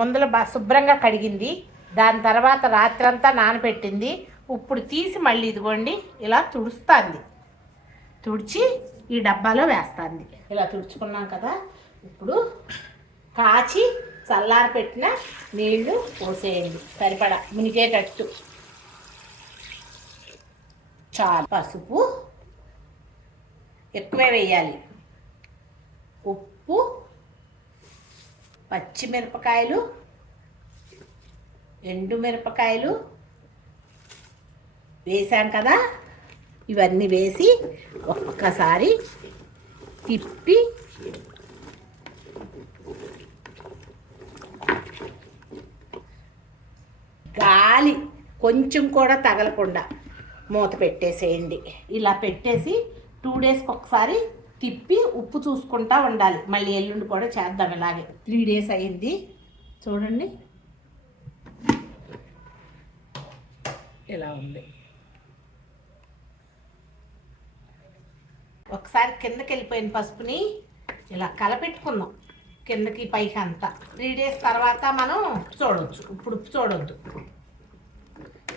ముందల బా శుభ్రంగా కడిగింది. దాని తర్వాత రాత్రంతా నానబెట్టింది. ఇప్పుడు తీసి మళ్ళీ ఇదిగోండి ఇలా తుడుస్తుంది. తుడిచి ఈ డబ్బాలో వేస్తుంది. ఇలా తుడుచుకున్నాం కదా ఇప్పుడు కాచి చల్లారి పెట్టిన నీళ్ళు పోసేయండి. సరిపడా మునిగేటట్టు. చాలు. పసుపు ఎక్కువే వేయాలి. ఉప్పు పచ్చిమిరపకాయలు ఎండు మిరపకాయలు వేసాం కదా. ఇవన్నీ వేసి ఒక్కసారి తిప్పి గాలి కొంచెం కూడా తగలకుండా మూత పెట్టేసేయండి. ఇలా పెట్టేసి టూ డేస్కి ఒకసారి తిప్పి ఉప్పు చూసుకుంటా ఉండాలి. మళ్ళీ ఎల్లుండి కూడా చేద్దాం ఇలాగే. త్రీ డేస్ అయింది చూడండి. ఇలా ఉంది. ఒకసారి కిందకి వెళ్ళిపోయిన పసుపుని ఇలా కలపెట్టుకుందాం. కిందకి పైకి అంతా. త్రీ డేస్ తర్వాత మనం చూడొచ్చు. ఇప్పుడు ఉప్పు చూడొద్దు.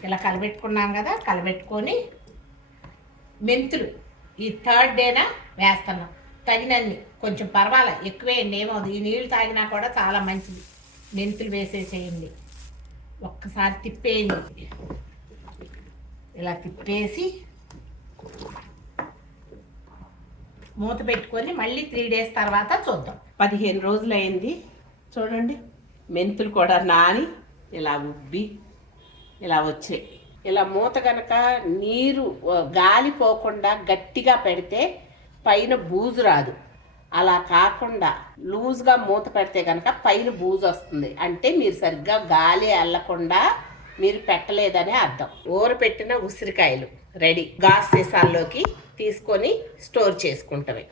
ఇలా కలబెట్టుకున్నాం కదా కలబెట్టుకొని మెంతులు. ఈ థర్డ్ డేనా? వేస్తున్నాం. తగినన్ని. కొంచెం పర్వాలే? ఎక్కువేయండి ఏమవుతుంది ఈ నీళ్ళు తాగినా కూడా చాలా మంచిది. మెంతులు వేసేసేయండి. ఒక్కసారి తిప్పేయండి. ఇలా తిప్పేసి మూత పెట్టుకొని మళ్ళీ త్రీ డేస్ తర్వాత చూద్దాం. పదిహేను రోజులు అయింది చూడండి. మెంతులు కూడా నాని ఇలా ఉబ్బి ఇలా వచ్చాయి. ఇలా మూత కనుక నీరు గాలి పోకుండా గట్టిగా పెడితే పైన బూజు రాదు. అలా కాకుండా లూజ్గా మూత పెడితే కనుక పైన బూజు వస్తుంది. అంటే మీరు సరిగ్గా గాలి వెళ్ళకుండా మీరు పెట్టలేదనే అర్థం. ఊర పెట్టిన ఉసిరికాయలు రెడీ. గాస్ సీసాల్లోకి తీసుకొని స్టోర్ చేసుకుంటవి